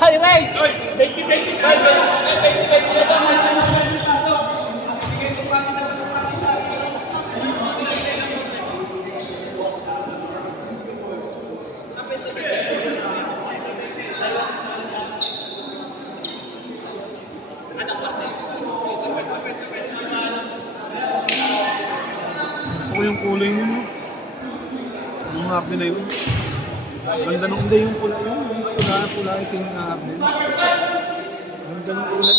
Ay, Ray! Thank you. Gusto ko yung kulay mo, no? Yung happy na yun. Ganda nung hindi yung pula yun. Yung pula ito yung happy. Ganda nung kulay.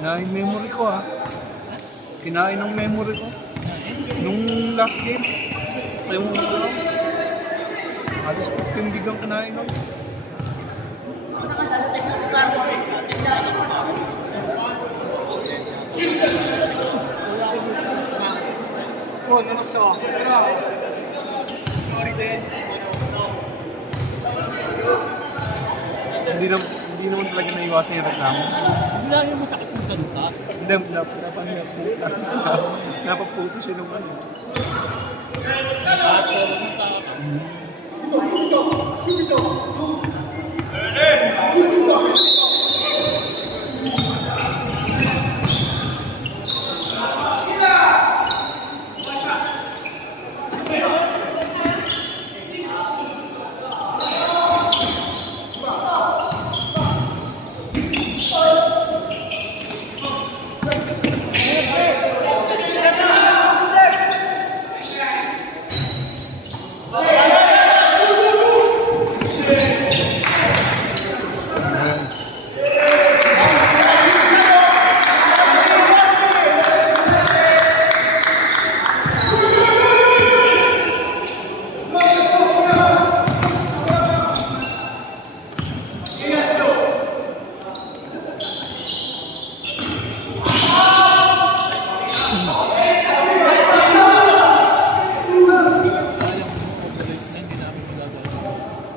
Kinain memory ko, ha? Kinain ng memory ko. Nung last game. Yung halos 15 gig ang kinain ko. Oh, non lo so, però sorry din. Hindi naman talaga naiwasan yung reklamo. Lagi mo sakit mo ganito. Hindi, napaputo siya nung ano.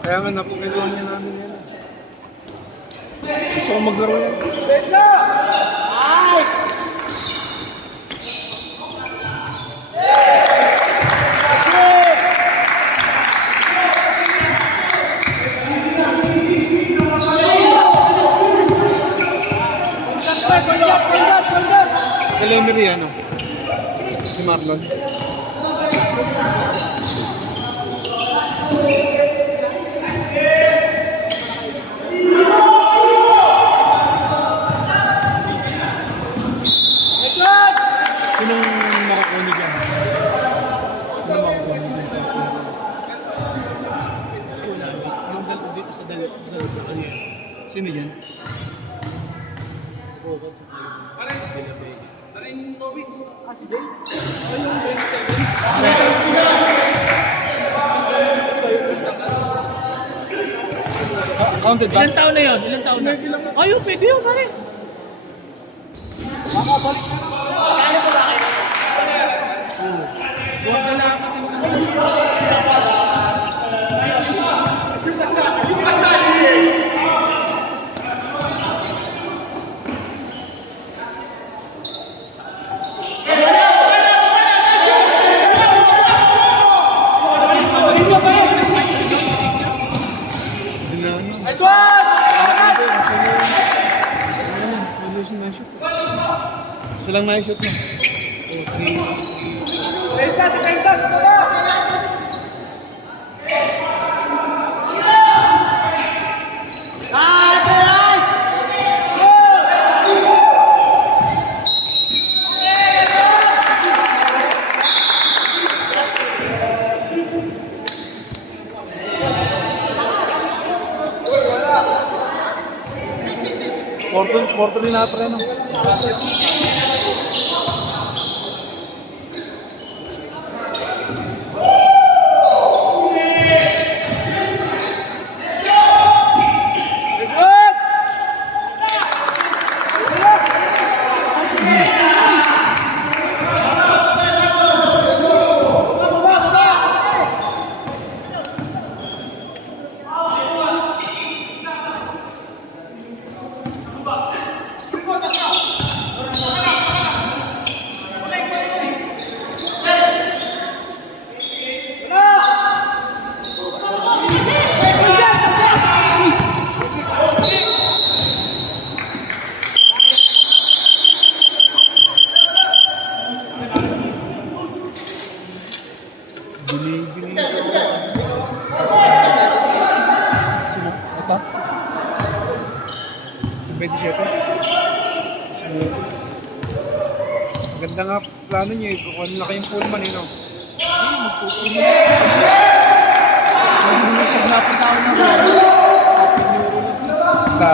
Kaya nga napukiluan niya namin yan. Gusto ko maglaro yan. Benza! Nice! Kay Lemery, ano? Si Marlon. Sinong makakunig yan? Sinong makakunig yan sa akin? Yung dalawa dito sa dalawa sa kanya. Sino yan? Parang yung Kobe. Si Jay? Yung 27. Counted ba? Ilang taon na yun? Ilang taon na? Ayun, pwede yun, pare. Makabalik ka. Kaya ba bakit? Huwag na lang Nice one! Isa lang na-shoot mo. Benza, depensa, sumula! Porto rin na pre, no? 27. Maganda nga plano niya eh. Kung ano laki yung pullman eh, no? Sa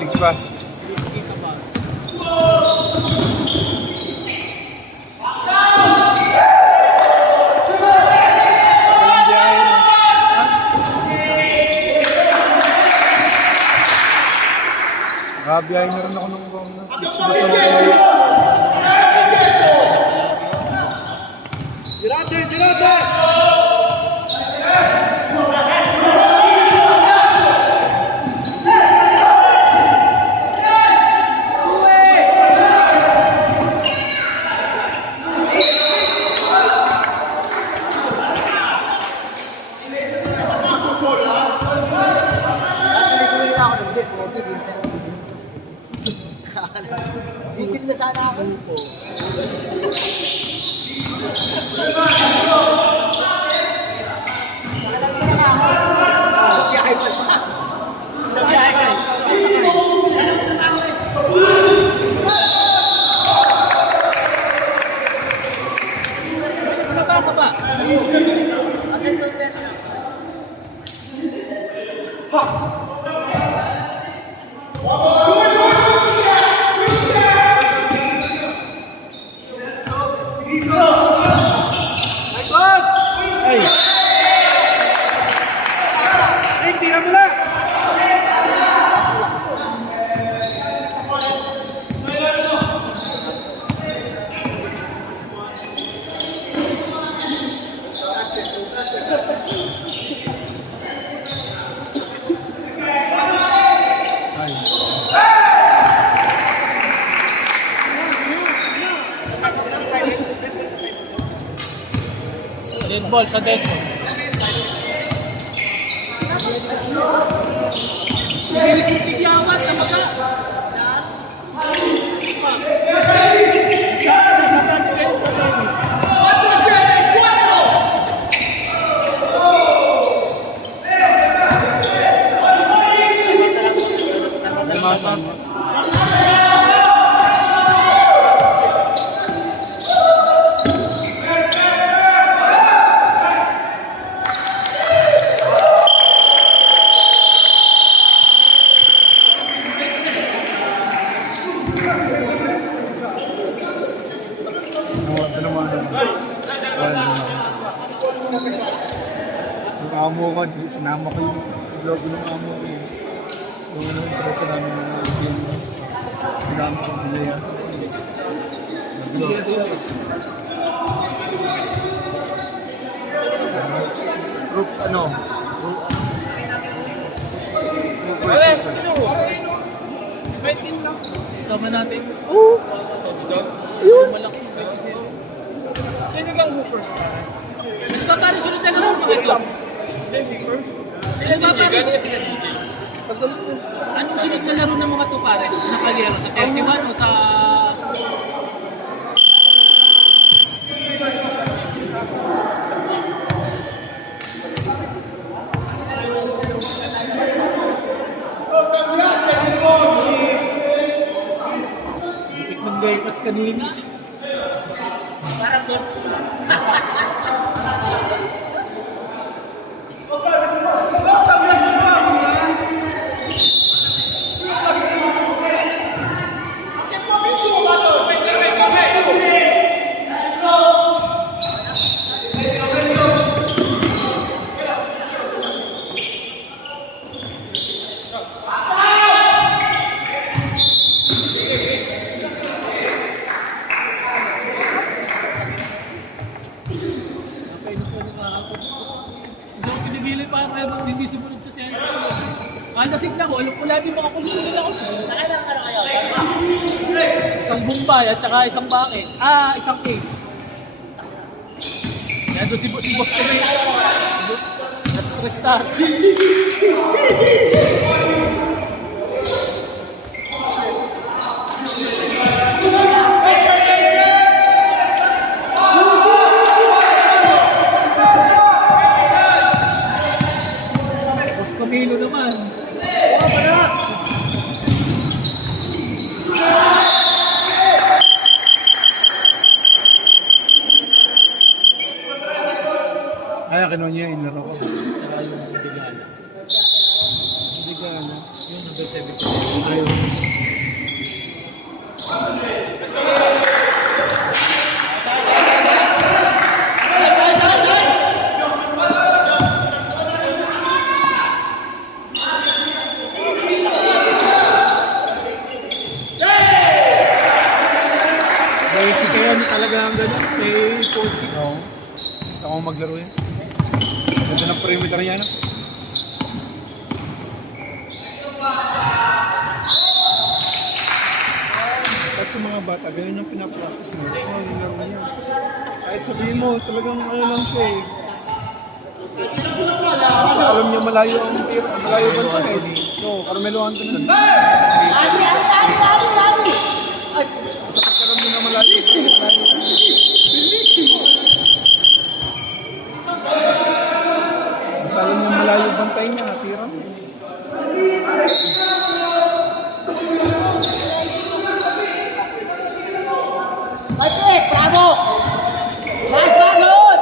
Flixbus. Nakabiyahin na rin ako ng Flixbus na mga. Girate, girate! Sipit na sana ako. Dead ball sa dead ball. Tigyawan sa maga. Yung amo ko, sinama ko yung logo ng amo ko. Yung presa namin ng mga film. Sinama ko yung pinaya. Group ano? Sama natin. Oo. Yun. Malaki. Sino kang hoopers pa? Ito ba pare sunod na lang mga club? Anong sunod na laro ng mga to pare? Sa Cagliari? Sa 31 o sa... Lipit ng gaypas kanina. Parang doon. Pinibili pa kaya ba't hindi sumunod sa cellphone? Kandasign ako, alam ko lagi makakulunod ako. Nakailan ka na kayo? Isang Bombay at saka isang bakit. Isang case. Kaya doon si boss ko na yun. Na-stress natin. Camilo naman. Dahil si Tayan talaga ang gano'n, may coaching. Oo. Ito ako maglaro yan. Ganda ng perimeter niya, no? At sa mga bata, ganyan ang pinapractice mo. Oo, yung laro niya. Kahit sabihin mo, talagang ano lang siya eh. Kasi alam niya malayo ang tira, malayo ba ito eh. No, Carmelo Anthony. Sa pagkalam mo na malayo, malayo. Mas alam niya malayo bantay niya, tira mo. Patrick, bravo! Nice one, Lord!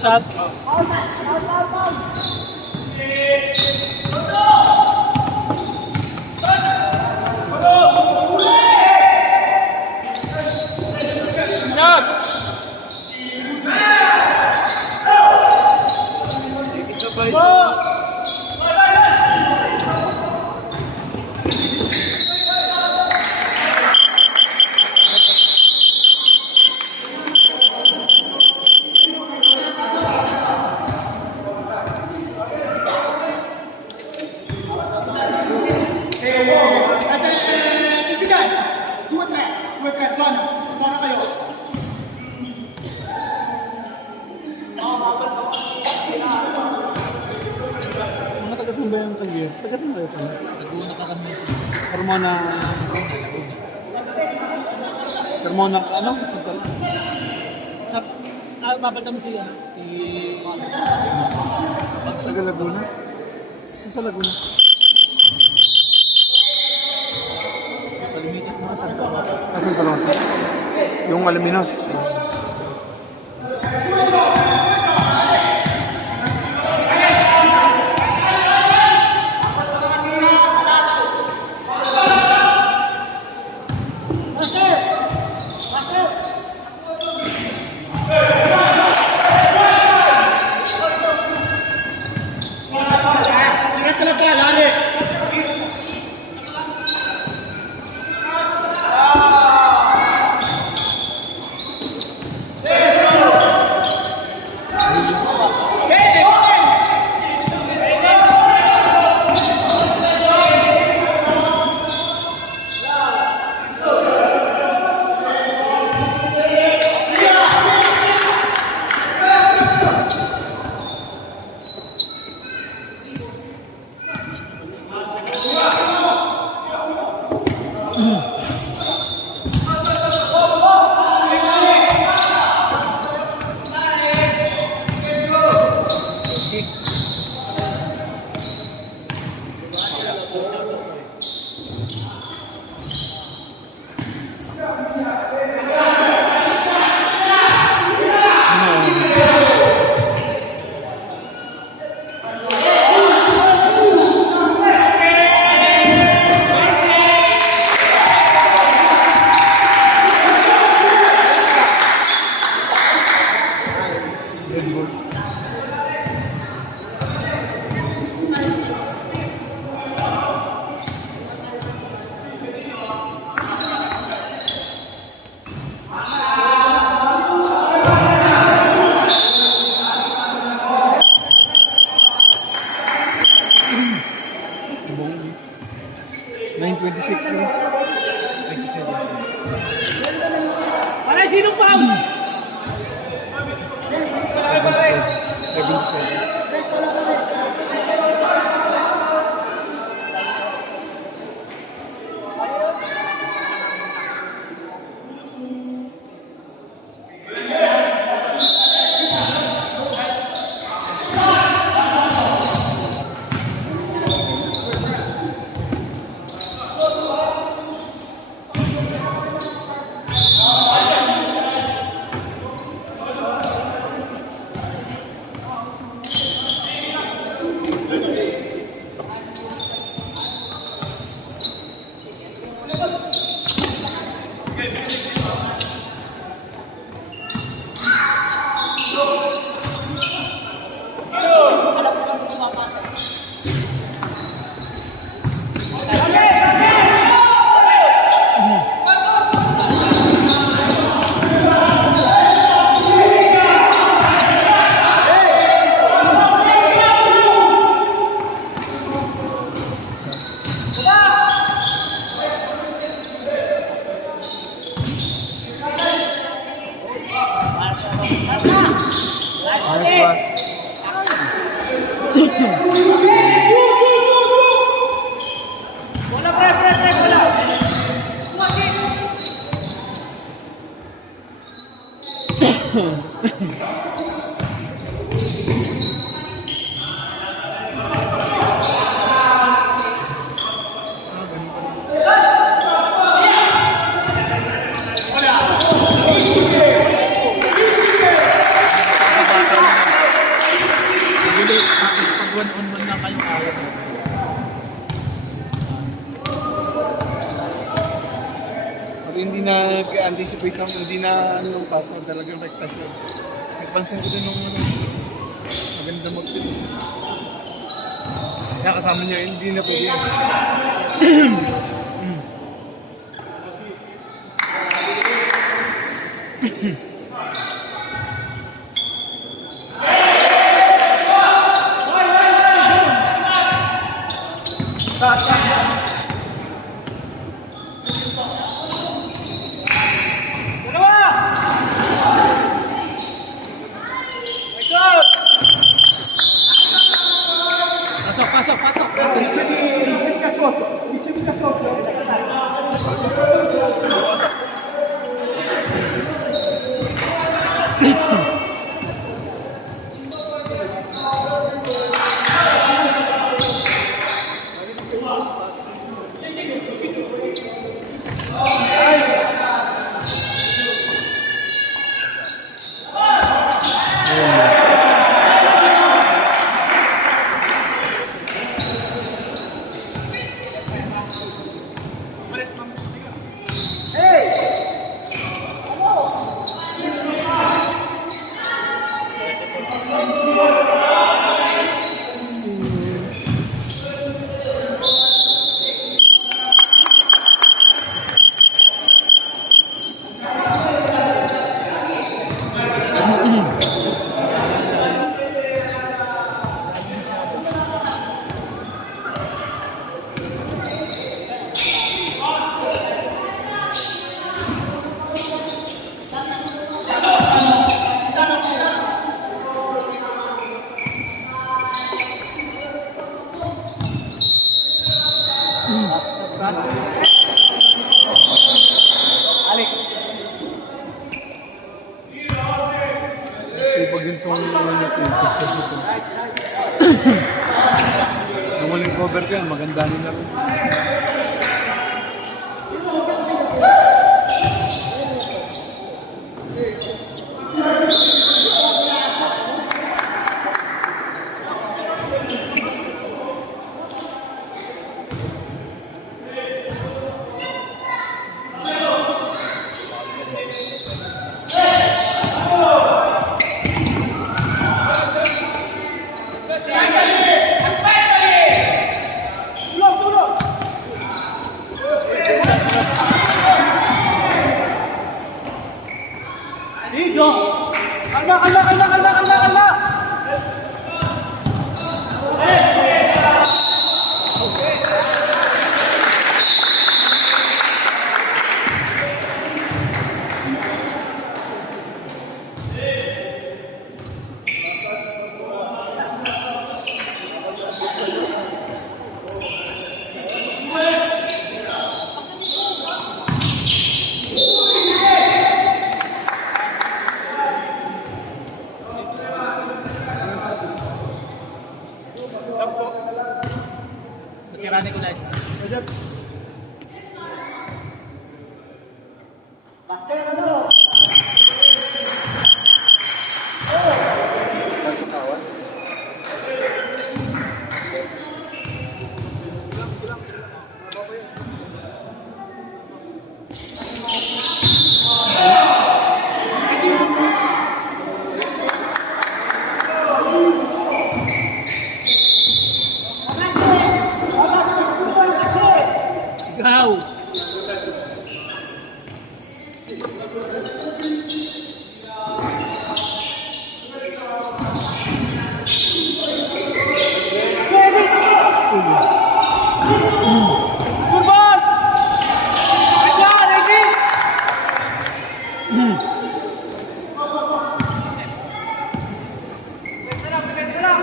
Shot. Mga taga-saan ba yung Tanggir? Taga-saan ba yung Tanggir? Laguna pa kami. Carmona... Carmona, ano? Santa Rosa. Mapalta mo si Taga Laguna? Saan sa Laguna? Palimitas mga Santa Rosa. Santa Rosa. Yung Alaminos. 9:26 na. 27. Para sinong foul? 77. Bola, pre, bola. Bilis, tapos pag one-on-one na kayong awat. Pag hindi na anticipate lang, hindi na ano ng pass out, talagang rektas yun. Nagpansin ko din nung ano, maganda mag-pin. Kaya kasama niya, hindi na pwede yun. Pasok. Ricerca sotto. Alex. Kasi pag yung tong ano natin, success ito. Nung walang cover ko yan, maganda nila rin. Kalma. Ikaw. Football! Nice one, Ricky! Defensa lang.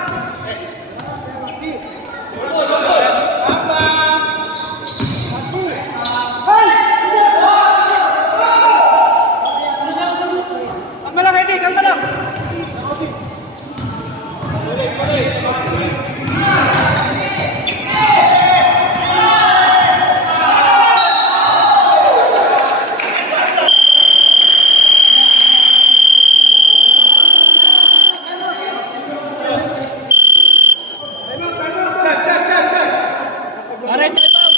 Kalma lang, Eddie, kalma lang. Pare, time out.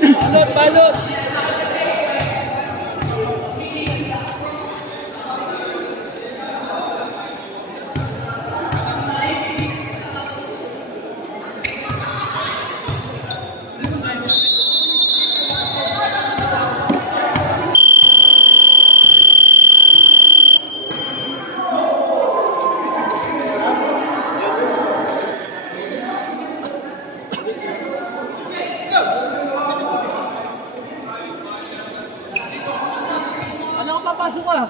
Balot, balot. Ano kung papasok ka?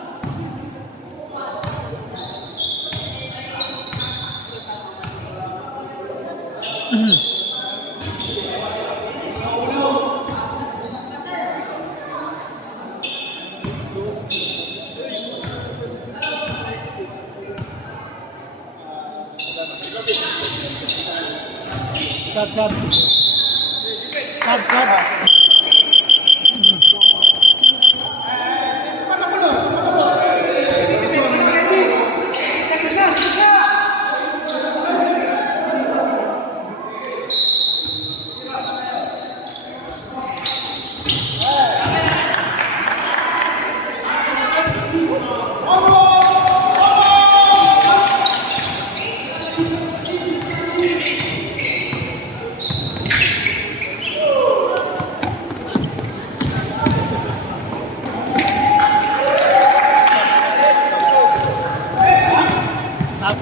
Sab, sab. Sab, sab. Sab.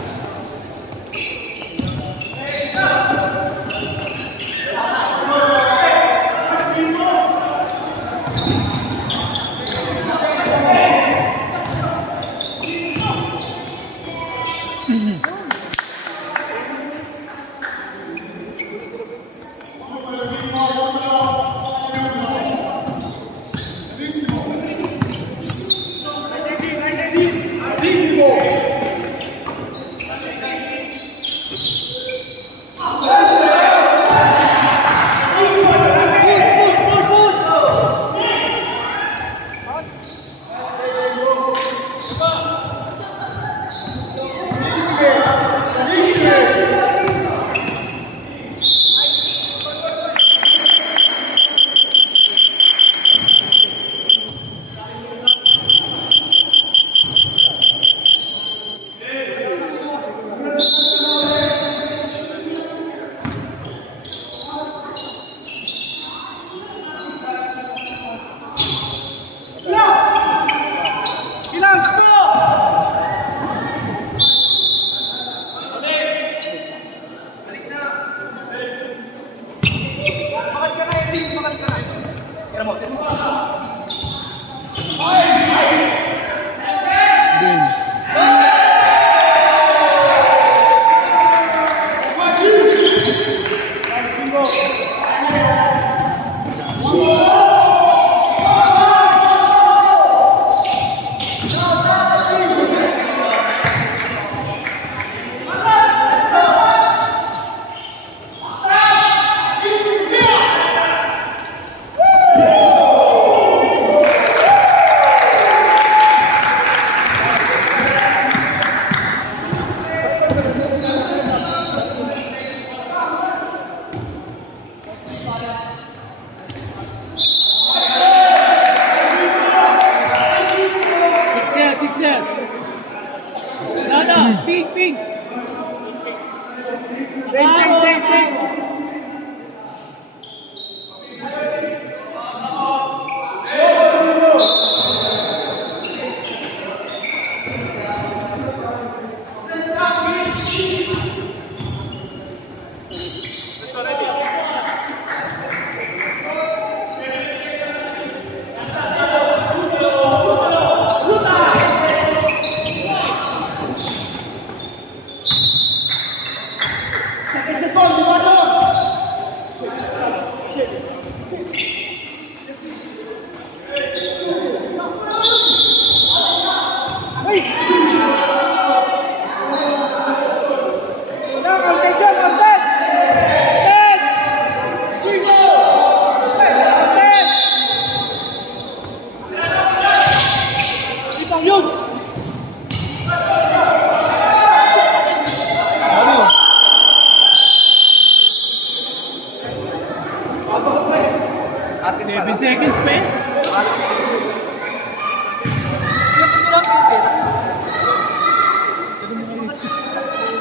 Sige. Ping, ping. Same. Ano yun? 7 seconds pa eh.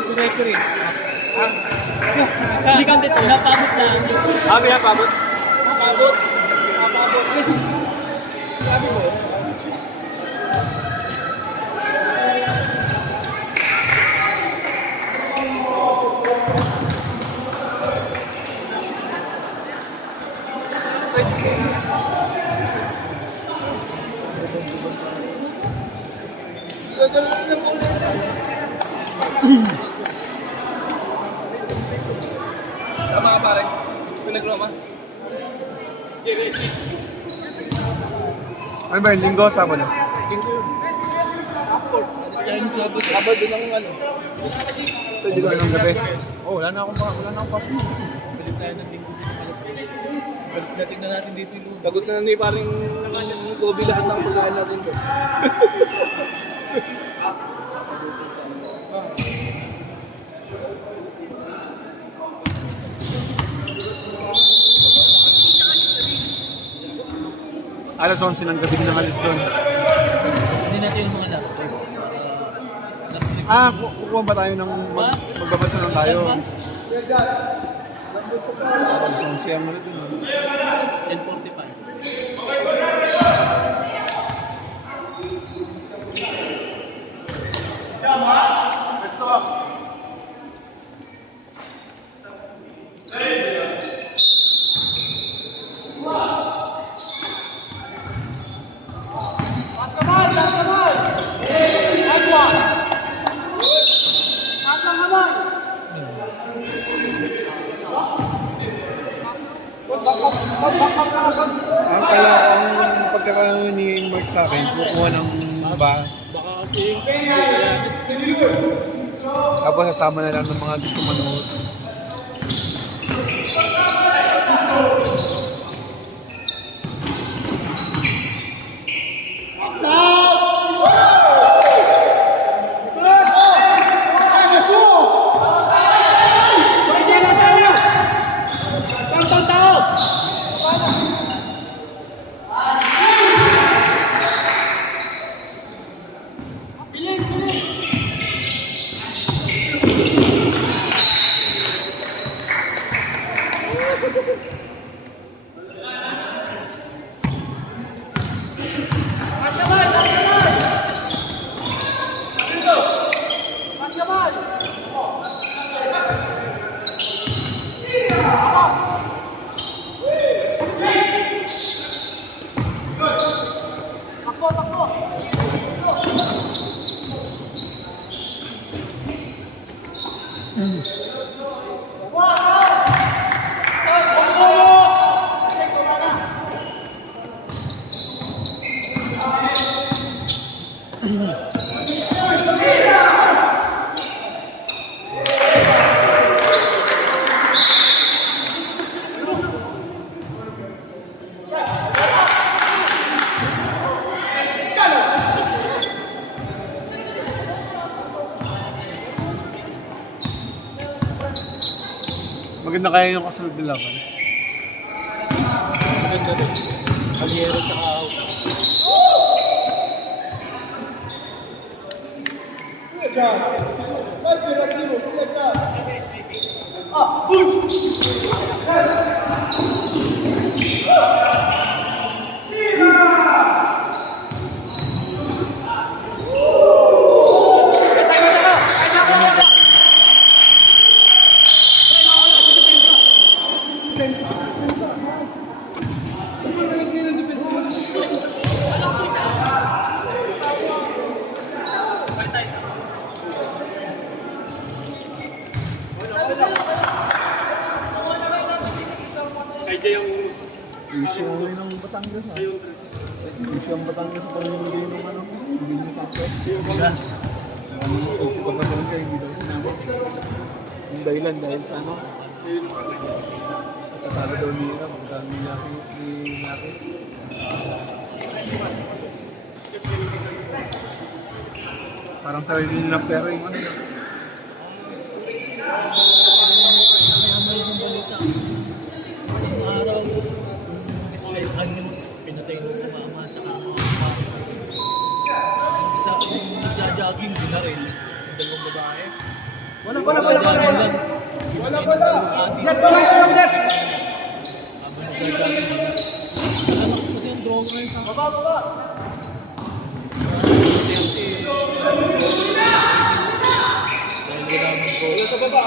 Si referee. Hindi ka dito. Napabot lang. Pinapabot? Napabot. Napabot. Sabi mo. Tama ka pare. Pinagloma. Ano ba yun? Linggo, Sabado? Alis tayo ng Sabado. Sabado ng ano. Hindi ko ng gabi. Oh, wala na akong pasok. Balik tayo ng linggo ng alas 6. Balik natin na natin dito yung lugar. Bagot na ni paring Kobe lahat ng pagkain natin doon. Alas 11 ng gabi ng alis doon. Hindi natin yung mga last time. Last week. Kukuha ba tayo ng magbabasa lang tayo? Advance. Alas 11 ang ulit yun. 10:45. Ang pagkakaroon ni Mark sa akin, kukuha ng bus. Baka kasi Tapos sasama na lang ng mga gusto manood. Maganda kaya yung kasunod nila ba? maganda rin. Kaliero tsaka out. Good job. Issue ulit ng Batangas ha. Issue ang Batangas sa pamimigay ng ano, hindi mo sa akin. Yes. Pagkakaroon kayo, hindi daw sinabi. Yung dahilan dahil sa ano, kasali daw niya, pagkakaroon niya natin. Parang sarili nila pera yung ano. May ng balita. Isang araw, 16 anyos, pinatay ng mama at saka mga papa. Yung isa kong nagja-jogging, dinaril. Yung dalawang babae. Wala. Nagja-jogging lang. Pinatay ng dalawang atin. Habang nagja-jogging lang. Nalanak ko kasi yung droga yun sa... Baba! Dahil ginaman ko. Sa baba!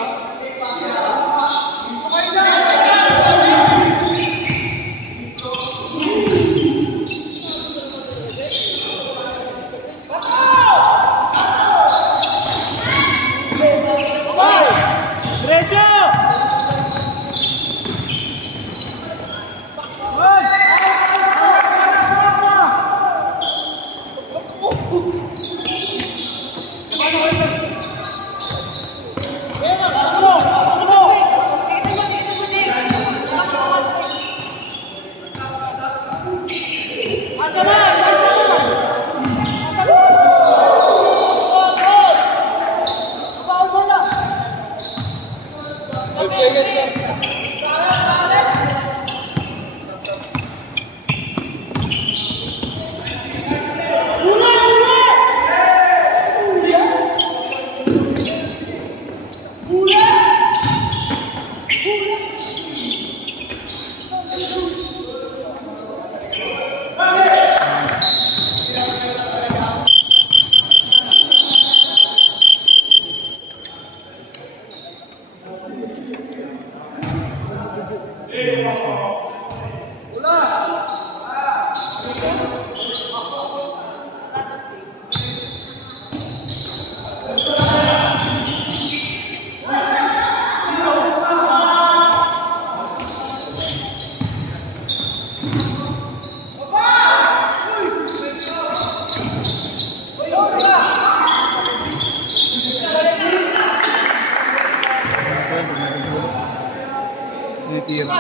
Tinitira.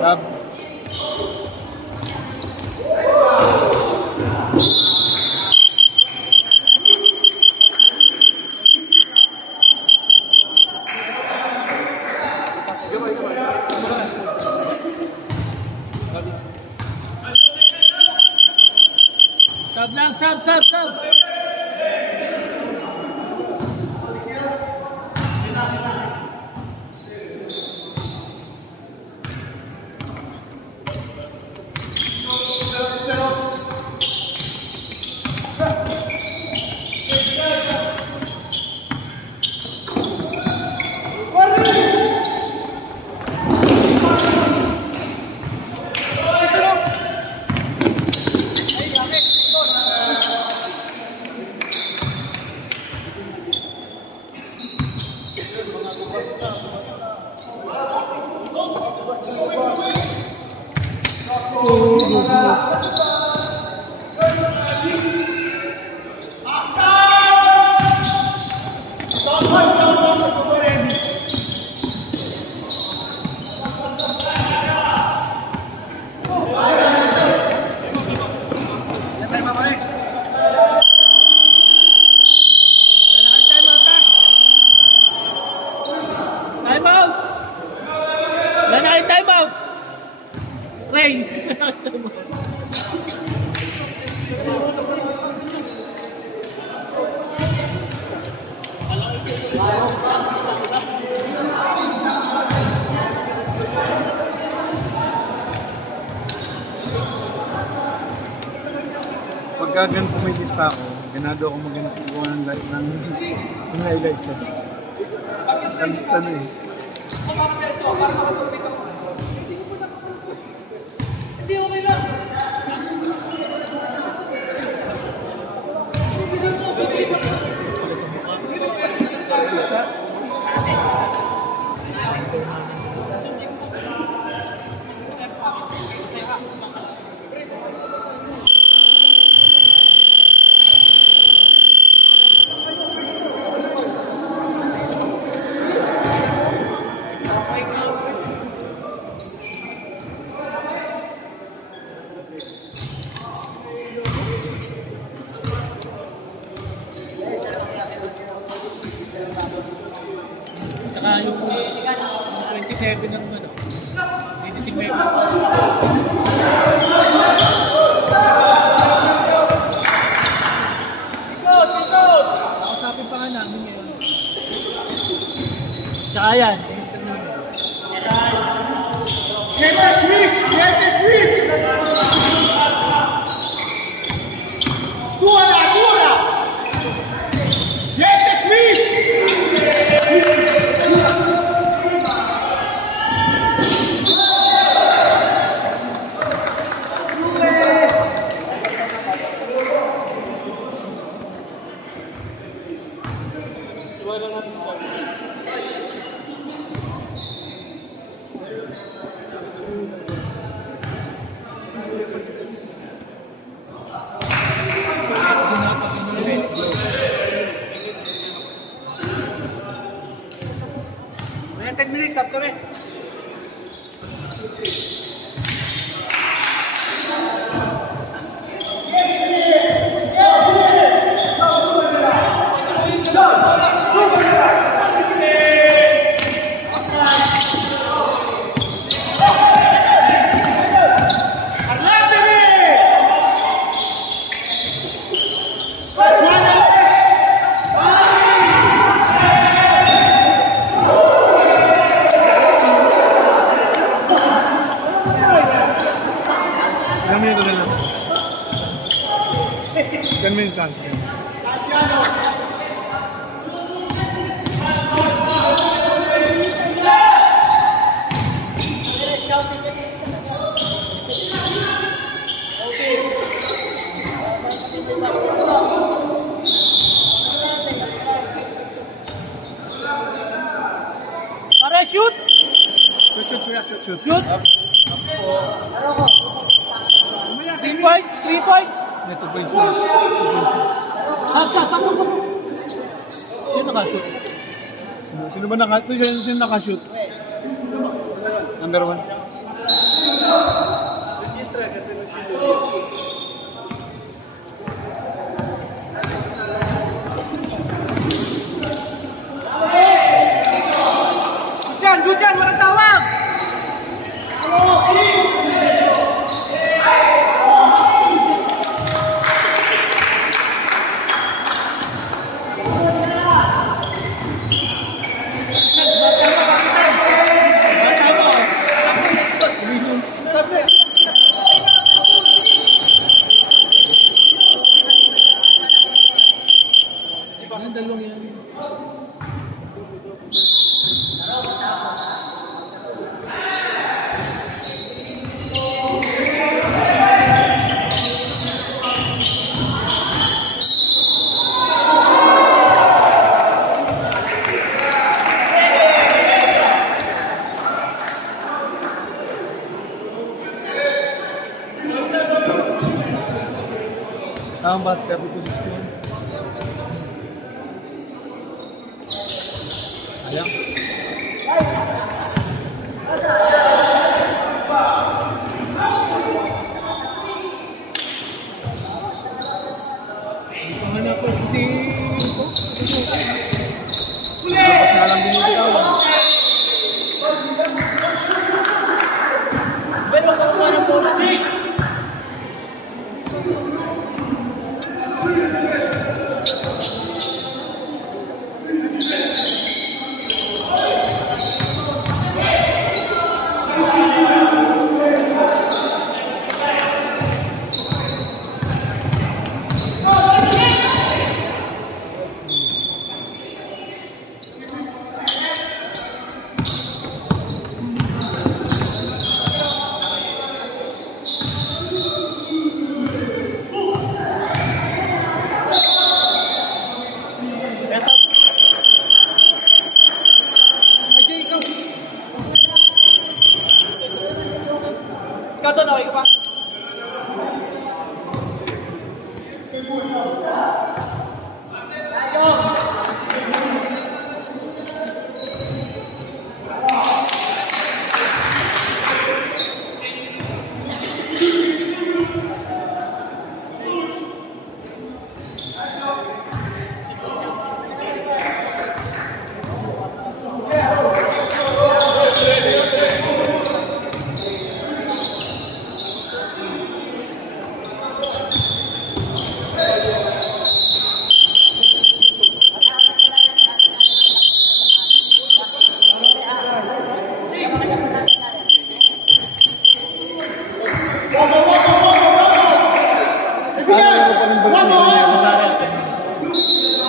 Sab. Sab lang, sab! Time out! Wala na kayong time out! Ray! Wala na kayong time out. Pagka ganun pumilista ako, ganado ako magawa ng highlights eh. Kalista na eh. Isa. Tsaka yung 27 ng ano, hindi si Memo. Kausapin pa nga namin ngayon. Tsaka yan. May 10 minutes after it. Ilang minuto na lang? 10 minutes lang. Pare, shoot! Shoot, kuya, shoot. Shoot! 3 points! 3 points! May 2 points na. 2 points na. Pasok! Sino nakashoot? Sino ba sino nakashoot? Number 1. Dujan, walang tawag! Ang dalawang yan. Tama ba? 32-61. Ayan. Panganak ko si... Tapos na lang din yung ikaw. Ben, magkakuha ng posting! Ikaw doon, okay ka pa?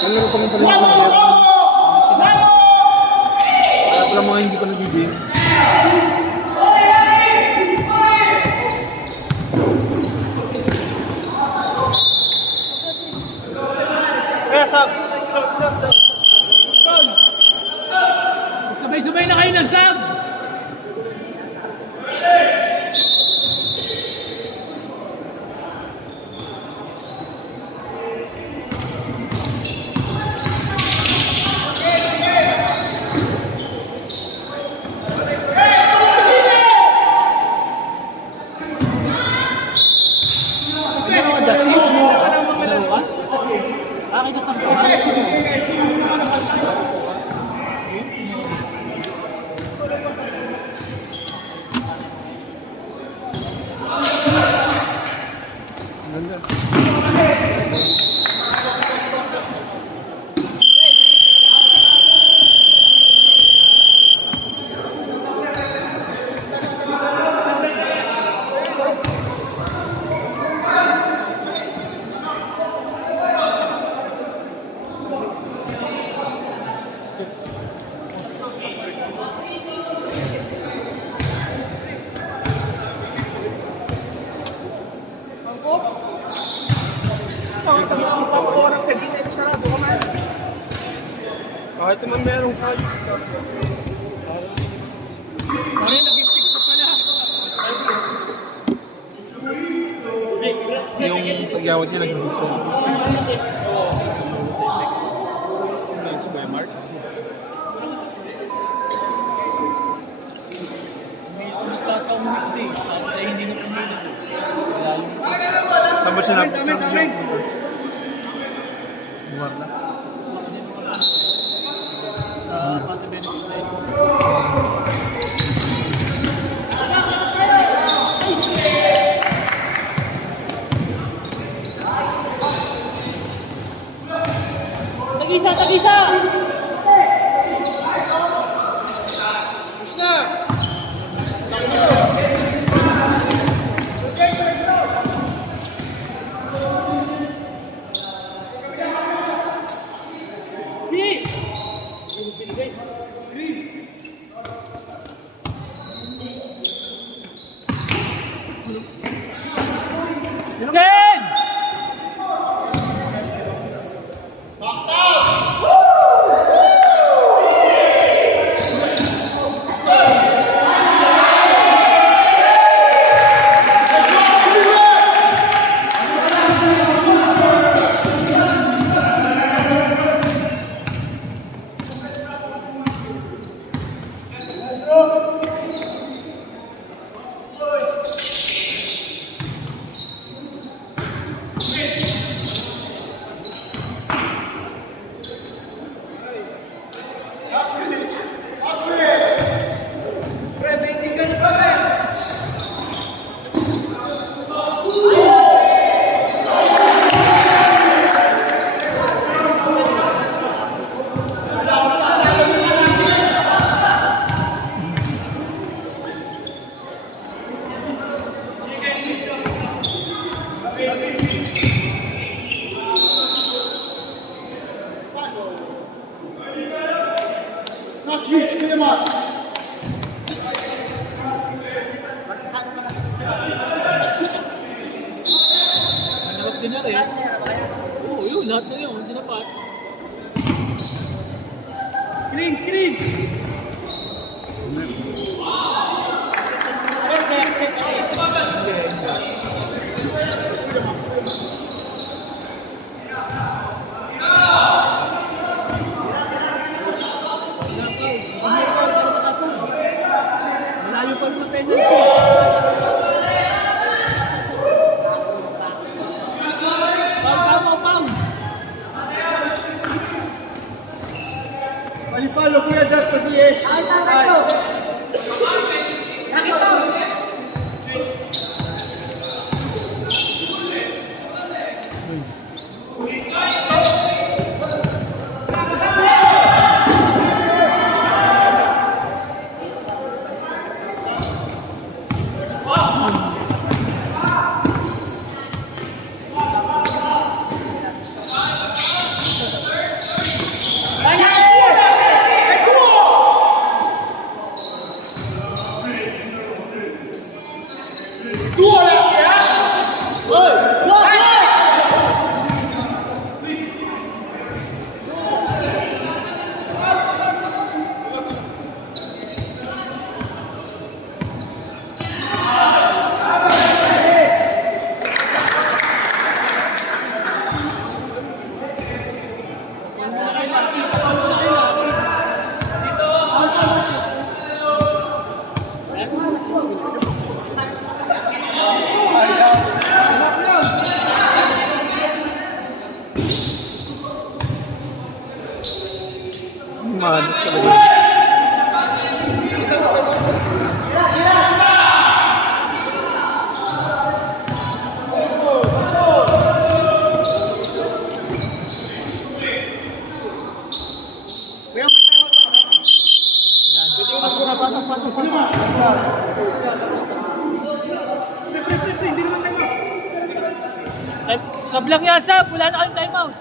Nalaro pa rin pala yung player. Kaya pala mga hindi pa nag-game. Kaya sab. Sabay-sabay na kayo ng sub! Akin na sa Ang ganda. Pag-orap ka dito, sarado ka man. Kahit naman merong kayo. Pare, naging fix up pala. Yung tagyawat niya naging bukso. Si Kuya Mark. May nagkataong weekdays. Sabi sa'yo hindi na pumili. Wala yung... Saan ba siya punta? Buwar na. Sa Pati Benedict. Tag-isa! Tag-isa! Push na! Ken! lahat na yun, tinapat. Screen! Malayo pa rin sa penalty. Foul. Malipalo, Kuya Jack, kasi eh. Mahalas talaga. Pasok. Sab lang yan, Sab. Wala na kayong timeout.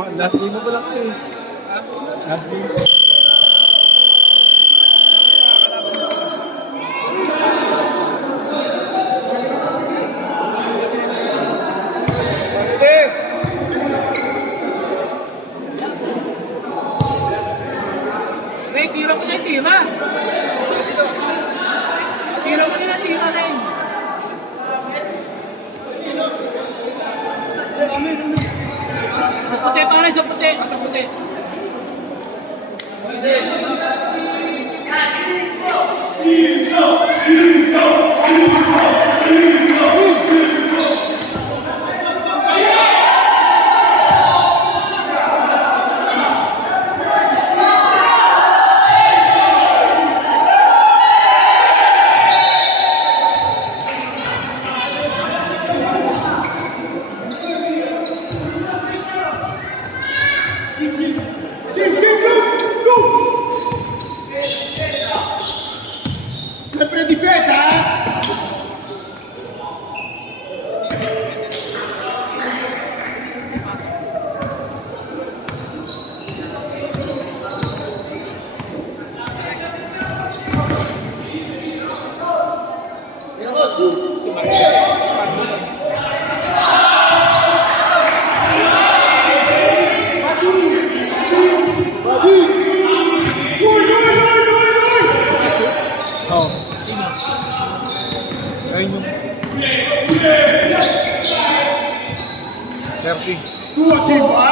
Last game mo pa lang kayo. Last game. May tira mo na yung tira. Tira mo na tira na yun. Sa puti, pare, sa puti. Sa puti. Sempre difesa, Oh. Ayun yung 30. tua timba.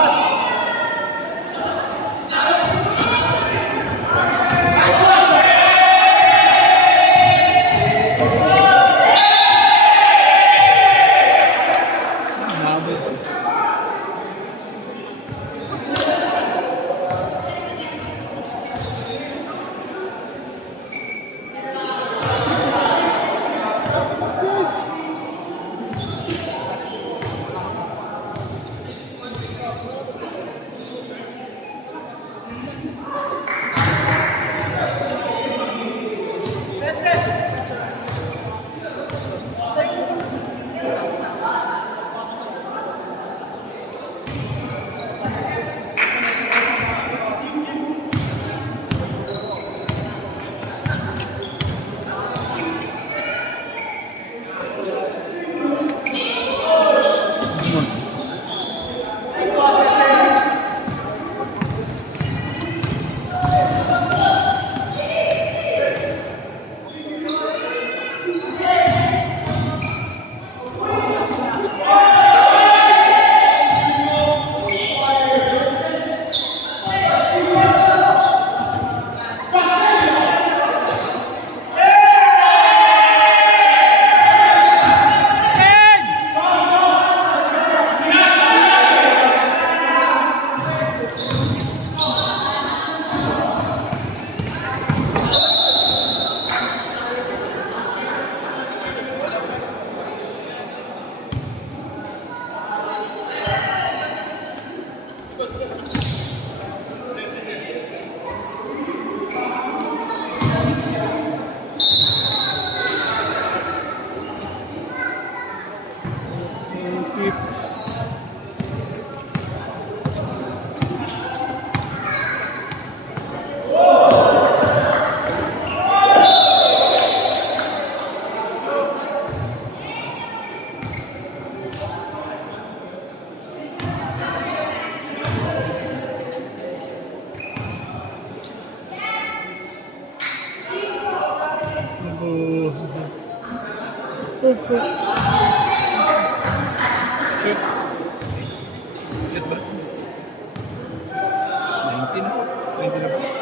Tips. Shoot. Shoot ba? 19 na. 20 na ba?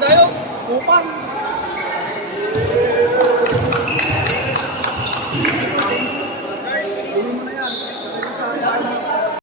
Tayo! Upang!